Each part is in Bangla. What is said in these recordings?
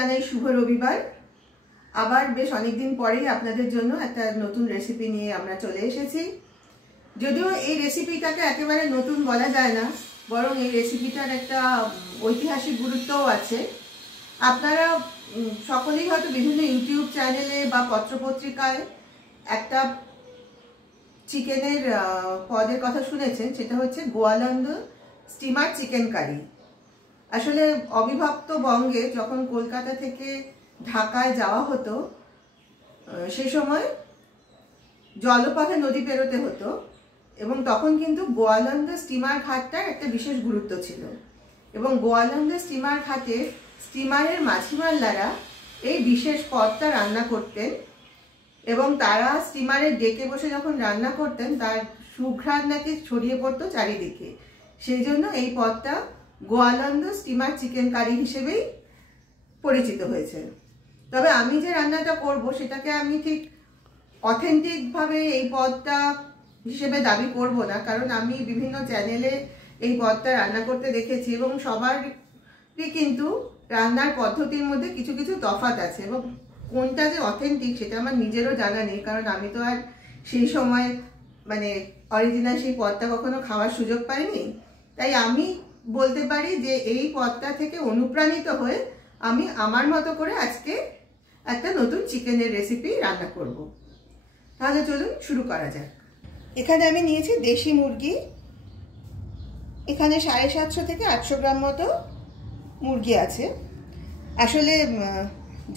জানাই শুভ রবিবার। আবার বেশ অনেকদিন পরেই আপনাদের জন্য একটা নতুন রেসিপি নিয়ে আমরা চলে এসেছি। যদিও এই রেসিপিটাকে একেবারে নতুন বলা যায় না, বরং এই রেসিপিটার একটা ঐতিহাসিক গুরুত্বও আছে। আপনারা সকলেই হয়তো বিভিন্ন ইউটিউব চ্যানেলে বা পত্রপত্রিকায় একটা চিকেনের পদের কথা শুনেছেন, সেটা হচ্ছে গোয়ালন্দ স্টিমার চিকেন কারি। আসলে অবিভক্ত বঙ্গে যখন কলকাতা থেকে ঢাকায় যাওয়া হতো, সে সময় জলপথে নদী পেরোতে হতো এবং তখন কিন্তু গোয়ালন্দ স্টিমার ঘাটটার একটা বিশেষ গুরুত্ব ছিল। এবং গোয়ালন্দ স্টিমার ঘাটে স্টিমারের মাঝিমাল্লারা এই বিশেষ পদটা রান্না করতেন এবং তারা স্টিমারে ডেকে বসে যখন রান্না করতেন তার সুঘ্রাণ নাকি ছড়িয়ে পড়তো চারিদিকে। সেই জন্য এই পদটা গোয়ালন্দ স্টিমার চিকেন কারি হিসেবেই পরিচিত হয়েছে। তবে আমি যে রান্নাটা করব সেটাকে আমি ঠিক অথেন্টিকভাবে এই পদটা হিসেবে দাবি করব না, কারণ আমি বিভিন্ন চ্যানেলে এই পদটা রান্না করতে দেখেছি এবং সবারই কিন্তু রান্নার পদ্ধতির মধ্যে কিছু কিছু তফাৎ আছে এবং কোনটা যে অথেন্টিক সেটা আমার নিজেরও জানা নেই, কারণ আমি তো আর সেই সময় অরিজিনাল সেই পদটা কখনো খাওয়ার সুযোগ পাইনি। তাই আমি বলতে পারি যে এই পদটা থেকে অনুপ্রাণিত হয়ে আমি আমার মতো করে আজকে একটা নতুন চিকেনের রেসিপি রান্না করব। তাহলে চলুন শুরু করা যাক। এখানে আমি নিয়েছি দেশি মুরগি। এখানে 750 থেকে 800 গ্রাম মতো মুরগি আছে। আসলে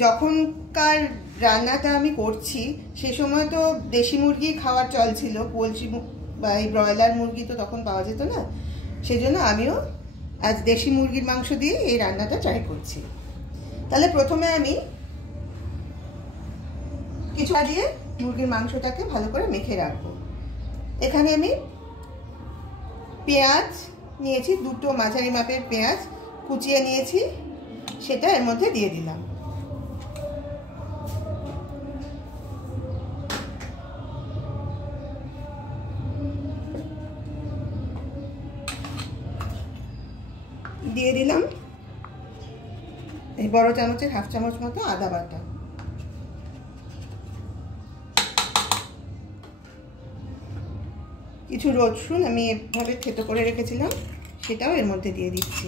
যখনকার রান্নাটা আমি করছি সে সময় তো দেশি মুরগি খাওয়ার চল ছিল, পোলট্রি বা এই ব্রয়লার মুরগি তো তখন পাওয়া যেত না। সেজন্য আমিও আজ দেশি মুরগির মাংস দিয়ে এই রান্নাটা ট্রাই করছি। তাহলে প্রথমে আমি কিছু দিয়ে মুরগির মাংসটাকে ভালো করে মেখে রাখবো। এখানে আমি পেঁয়াজ নিয়েছি, 2টো মাঝারি মাপের পেঁয়াজ কুচিয়ে নিয়েছি, সেটা এর মধ্যে দিয়ে দিলাম। দিয়ে দিলাম এই বড় চামচের হাফ চামচ মতো আদা বাটা। কিছু রসুন আমি এভাবে থেতো করে রেখেছিলাম, সেটাও এর মধ্যে দিয়ে দিচ্ছি।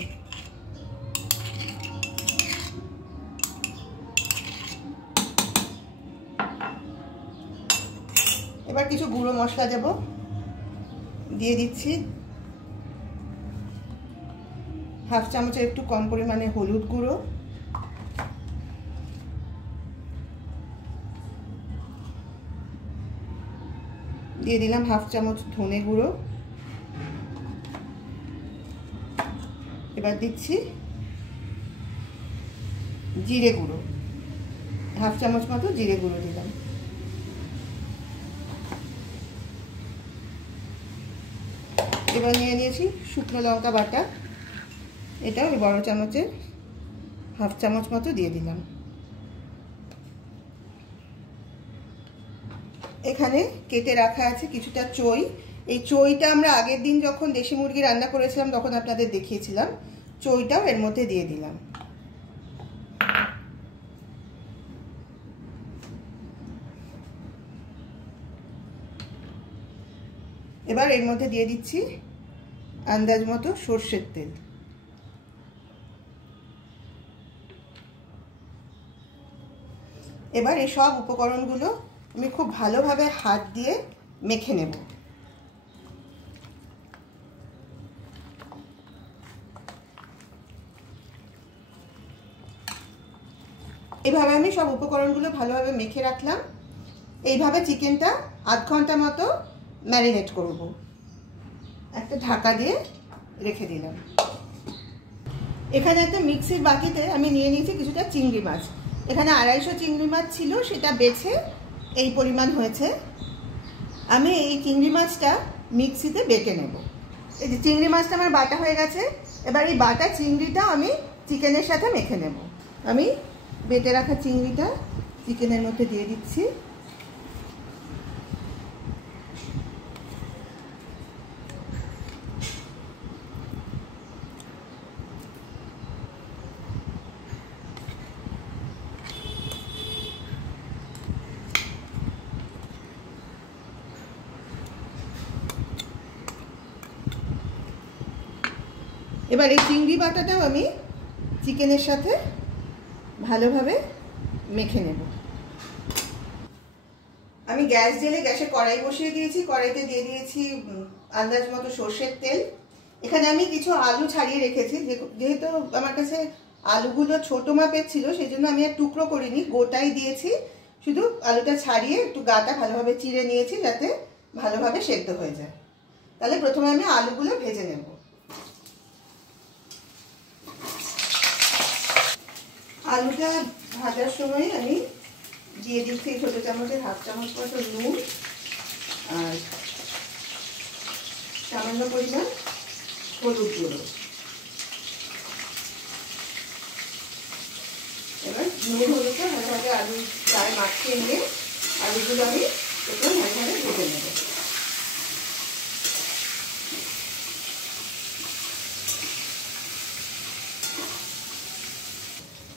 এবার কিছু গুঁড়ো মশলা দেব। দিয়ে দিচ্ছি হাফ চামচের একটু কম পরিমাণে হলুদ গুঁড়ো, দিয়ে দিলাম হাফ চামচ ধনে গুঁড়ো। এবার দিচ্ছি জিরে গুঁড়ো, হাফ চামচ মতো জিরে গুঁড়ো দিলাম। এবার নিয়ে নিয়েছি শুকনো লঙ্কা বাটা, এটাও বড় চামচের হাফ চামচ মতো দিয়ে দিলাম। এখানে কেটে রাখা আছে কিছুটা চই। এই চইটা আমরা আগের দিন যখন দেশি মুরগি রান্না করেছিলাম তখন আপনাদের দেখিয়েছিলাম। চইটাও এর মধ্যে দিয়ে দিলাম। এবার এর মধ্যে দিয়ে দিচ্ছি আন্দাজ মতো সর্ষের তেল। এবার এই সব উপকরণগুলো আমি খুব ভালোভাবে হাত দিয়ে মেখে নেব। এইভাবে আমি সব উপকরণগুলো ভালোভাবে মেখে রাখলাম। এইভাবে চিকেনটা আধ ঘন্টা মতো ম্যারিনেট করব। একটা ঢাকা দিয়ে রেখে দিলাম। এখানে একটা মিক্সির বাটিতে আমি নিয়ে নিয়েছি কিছুটা চিংড়ি মাছ। এখানে 250 চিংড়ি মাছ ছিল, সেটা বেছে এই পরিমাণ হয়েছে। আমি এই চিংড়ি মাছটা মিক্সিতে বেটে নেব। এই যে চিংড়ি মাছটা আমার বাটা হয়ে গেছে। এবার এই বাটা চিংড়িটা আমি চিকেনের সাথে মেখে নেব। আমি বেটে রাখা চিংড়িটা চিকেনের মধ্যে দিয়ে দিচ্ছি। এবার এই চিংড়ি বাটাটাও আমি চিকেনের সাথে ভালোভাবে মেখে নেব। আমি গ্যাস জেলে গ্যাসে কড়াই বসিয়ে দিয়েছি। কড়াইতে দিয়ে দিয়েছি আন্দাজ মতো সর্ষের তেল। এখানে আমি কিছু আলু ছাড়িয়ে রেখেছি, যেহেতু আমার কাছে আলুগুলো ছোট মাপের ছিল সেই জন্য আমি আর টুকরো করিনি, গোটাই দিয়েছি। শুধু আলুটা ছাড়িয়ে একটু গাটা ভালোভাবে চিড়ে নিয়েছি যাতে ভালোভাবে সেদ্ধ হয়ে যায়। তাহলে প্রথমে আমি আলুগুলো ভেজে নেব। আলুটা ভাজার সময় আমি দিয়ে দিচ্ছি ছোটো চামচের হাফ চামচ মতো নুন আর সামান্য পরিমাণ হলুদ গুঁড়ো। এবার নুন হলুদটা ভালোভাবে আলু গায়ে মাখিয়ে নিয়ে আলুগুলো আমি একটু ভালোভাবে ভেজে নেব।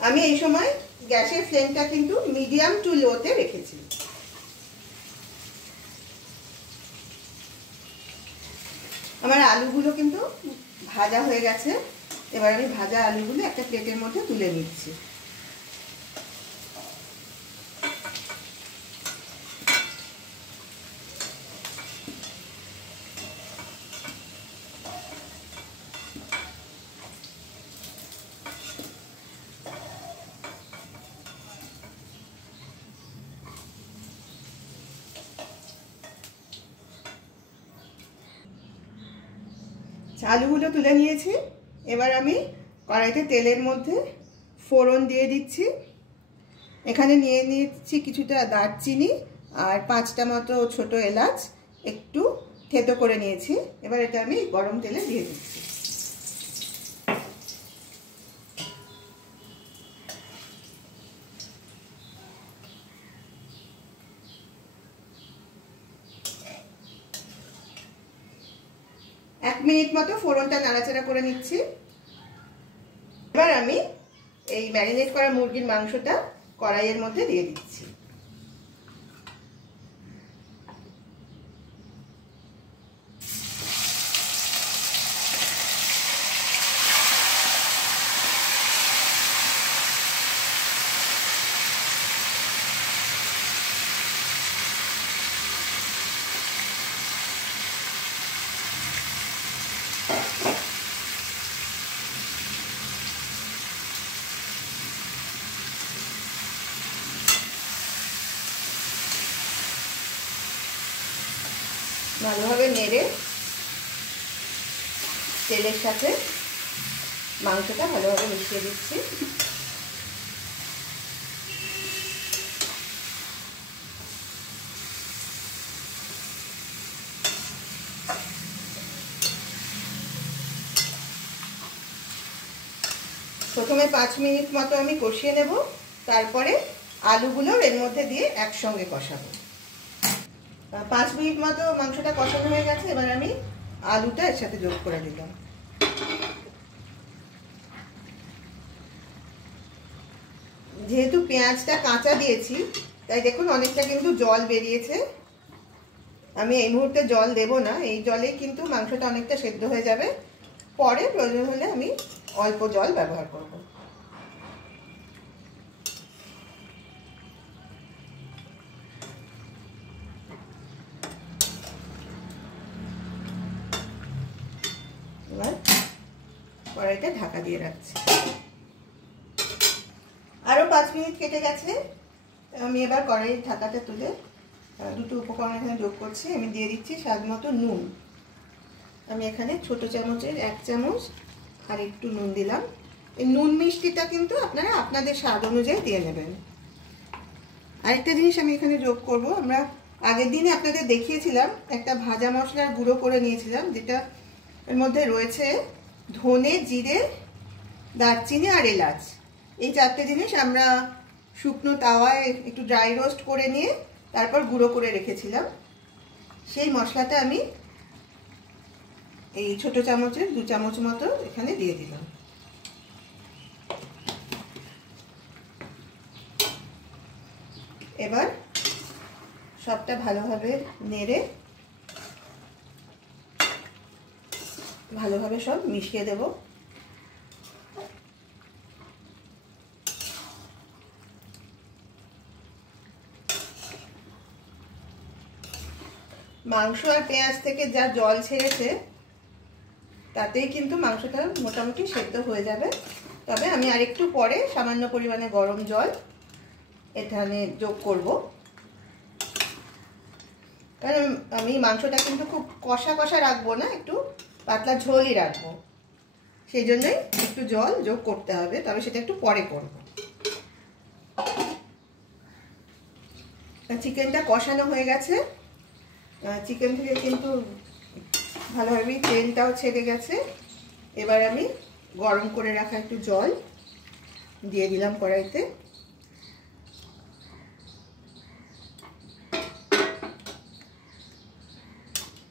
আমি এই সময় গ্যাসের ফ্লেমটা কিন্তু মিডিয়াম টু লোতে রেখেছি। আমার আলুগুলো কিন্তু ভাজা হয়ে গেছে। এবার আমি ভাজা আলুগুলো একটা প্লেটের মধ্যে তুলে নিচ্ছি। আলুগুলো তুলে নিয়েছি। এবার আমি কড়াইতে তেলের মধ্যে ফোড়ন দিয়ে দিচ্ছি। এখানে নিয়ে নিচ্ছি কিছুটা দারচিনি আর 5টা মতো ছোট এলাচ একটু থেতো করে নিয়েছি। এবার এটা আমি গরম তেলে দিয়ে দিচ্ছি। এক মিনিট মতো ফোড়নটা নাড়াচাড়া করে নিচ্ছি। এবার আমি এই ম্যারিনেট করা মুরগির মাংসটা কড়াইয়ের মধ্যে দিয়ে দিচ্ছি। ভালোভাবে নেড়ে তেলের সাথে মাংসটা ভালোভাবে মিশিয়ে দিচ্ছি। প্রথমে 5 মিনিট মতো আমি কষিয়ে নেব, তারপরে আলুগুলো এর মধ্যে দিয়ে একসঙ্গে কষাবো। 5 মিনিট মতো মাংসটা কষানো হয়ে গেছে। এবার আমি আলুটা এর সাথে যোগ করে দিলাম। যেহেতু পেঁয়াজটা কাঁচা দিয়েছি তাই দেখুন অনেকটা কিন্তু জল বেরিয়েছে। আমি এই মুহূর্তে জল দেব না, এই জলেই কিন্তু মাংসটা অনেকটা সেদ্ধ হয়ে যাবে। পরে প্রয়োজন হলে আমি অল্প জল ব্যবহার করব। এবার কড়াইটা ঢাকা দিয়ে রাখছি। আরো 5 মিনিট কেটে গেছে। আমি এবার কড়াইয়ের ঢাকাটা তুলে দুটো উপকরণ এখানে যোগ করছি। আমি দিয়ে দিচ্ছি স্বাদ মতো নুন। আমি এখানে ছোট চামচের 1 চামচ আর একটু নুন দিলাম। এই নুন মিষ্টিটা কিন্তু আপনারা আপনাদের স্বাদ অনুযায়ী দিয়ে নেবেন। আরেকটা জিনিস আমি এখানে যোগ করব, আমরা আগের দিনে আপনাদের দেখিয়েছিলাম একটা ভাজা মশলার গুঁড়ো করে নিয়েছিলাম, যেটা এর মধ্যে রয়েছে ধনে, জিরে, দারচিনি আর এলাচ। এই 4টে জিনিস আমরা শুকনো তাওয়ায় একটু ড্রাই রোস্ট করে নিয়ে তারপর গুঁড়ো করে রেখেছিলাম। সেই মশলাটা আমি এই ছোট চামচের 2 চামচ মতো এখানে দিয়ে দিলাম। এবার সবটা ভালোভাবে নেড়ে ভালোভাবে সব মিশিয়ে দেব। মাংস আর পেঁয়াজ থেকে যা জল ছেড়েছে তাতেই কিন্তু মাংসটা মোটামুটি সেদ্ধ হয়ে যাবে। তবে আমি আরেকটু পরে সামান্য পরিমাণে গরম জল এখানে যোগ করব, কারণ আমি মাংসটা কিন্তু খুব কষা কষা রাখবো না, একটু পাতলা ঝোলই রাখবো, সেই জন্যই একটু জল যোগ করতে হবে। তবে সেটা একটু পরে করব। চিকেনটা কষানো হয়ে গেছে, চিকেন থেকে কিন্তু ভালোভাবেই তেলটাও ছেড়ে গেছে। এবার আমি গরম করে রাখা একটু জল দিয়ে দিলাম কড়াইতে।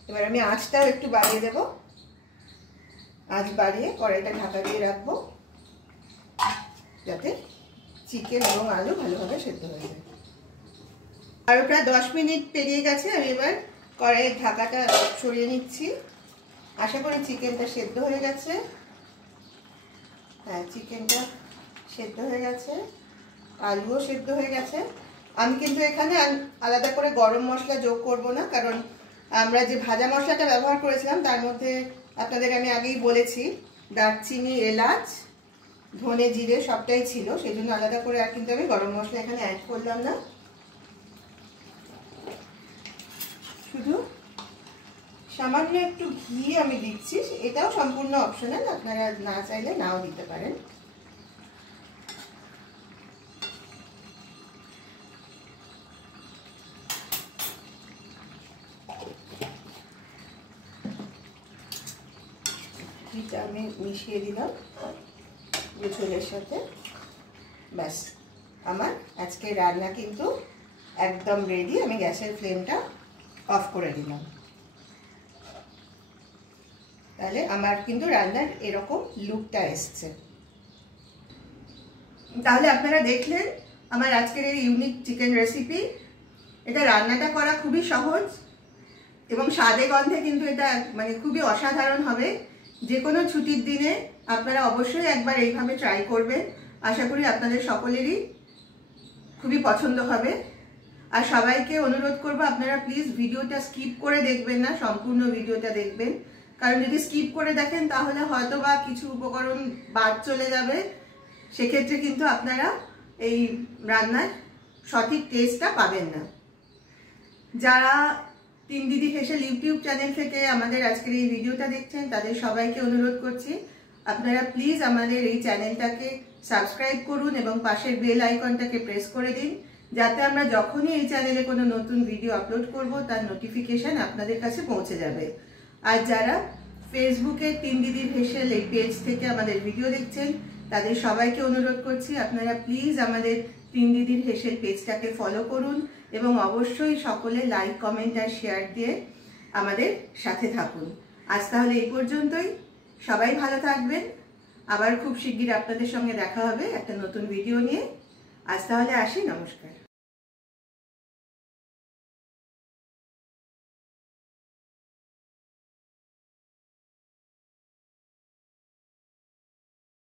এবার আমি আঁচটাও একটু বাড়িয়ে দেব, আঁচ বাড়িয়ে কড়াইটা ঢাকা দিয়ে রাখবো যাতে চিকেন এবং আলু ভালোভাবে সেদ্ধ হয়ে যায়। আরও প্রায় 10 মিনিট পেরিয়ে গেছে। আমি এবার কড়াইয়ের ঢাকাটা সরিয়ে নিচ্ছি। আশা করি চিকেনটা সেদ্ধ হয়ে গেছে। হ্যাঁ, চিকেনটা সেদ্ধ হয়ে গেছে, আলুও সেদ্ধ হয়ে গেছে। আমি কিন্তু এখানে আলাদা করে গরম মশলা যোগ করব না, কারণ আমরা যে ভাজা মশলাটা ব্যবহার করেছিলাম তার মধ্যে আপনাদের আমি আগেই বলেছি দারচিনি, এলাচ, ধনে, জিরে সবটাই ছিল, সেই জন্য আলাদা করে আর কিন্তু আমি গরম মশলা এখানে অ্যাড করলাম না। শুধু সামান্য একটু ঘি আমি দিচ্ছি, এটাও সম্পূর্ণ অপশনাল, আপনারা না চাইলে নাও দিতে পারেন। ঘিটা আমি মিশিয়ে দিলাম ঝোলের সাথে। ব্যাস, আমার আজকে রান্না কিন্তু একদম রেডি। আমি গ্যাসের ফ্লেমটা অফ করে দিলাম। তাহলে আমার কিন্তু রান্নার এরকম লুকটা এসছে। তাহলে আপনারা দেখলেন আমার আজকের এই ইউনিক চিকেন রেসিপি। এটা রান্নাটা করা খুবই সহজ এবং স্বাদে গন্ধে কিন্তু এটা মানে খুবই অসাধারণ হবে। যে কোনো ছুটির দিনে আপনারা অবশ্যই একবার এইভাবে ট্রাই করবেন। আশা করি আপনাদের সকলেরই খুবই পছন্দ হবে। আর সবাইকে অনুরোধ করব আপনারা প্লিজ ভিডিওটা স্কিপ করে দেখবেন না, সম্পূর্ণ ভিডিওটা দেখবেন। কারণ যদি স্কিপ করে দেখেন তাহলে হয়তো বা কিছু উপকরণ বাদ চলে যাবে, সেক্ষেত্রে কিন্তু আপনারা এই রান্নার সঠিক টেস্টটা পাবেন না। যারা তিন দিদি হেসেল ইউটিউব চ্যানেল থেকে আমাদের আজকের এই ভিডিওটা দেখছেন তাদের সবাইকে অনুরোধ করছি আপনারা প্লিজ আমাদের এই চ্যানেলটাকে সাবস্ক্রাইব করুন এবং পাশের বেল আইকনটাকে প্রেস করে দিন, যাতে আমরা যখনই এই চ্যানেলে কোনো নতুন ভিডিও আপলোড করব তার নোটিফিকেশন আপনাদের কাছে পৌঁছে যাবে। আর যারা ফেসবুকে তিন দিদির হেসেল এই পেজ থেকে আমাদের ভিডিও দেখছেন তাদের সবাইকে অনুরোধ করছি আপনারা প্লিজ আমাদের তিন দিদির হেসেল পেজটাকে ফলো করুন এবং অবশ্যই সকলে লাইক, কমেন্ট আর শেয়ার দিয়ে আমাদের সাথে থাকুন। আজ তাহলে এই পর্যন্তই। সবাই ভালো থাকবেন। আবার খুব শিগগির আপনাদের সঙ্গে দেখা হবে একটা নতুন ভিডিও নিয়ে। আজ তাহলে আসি, নমস্কার।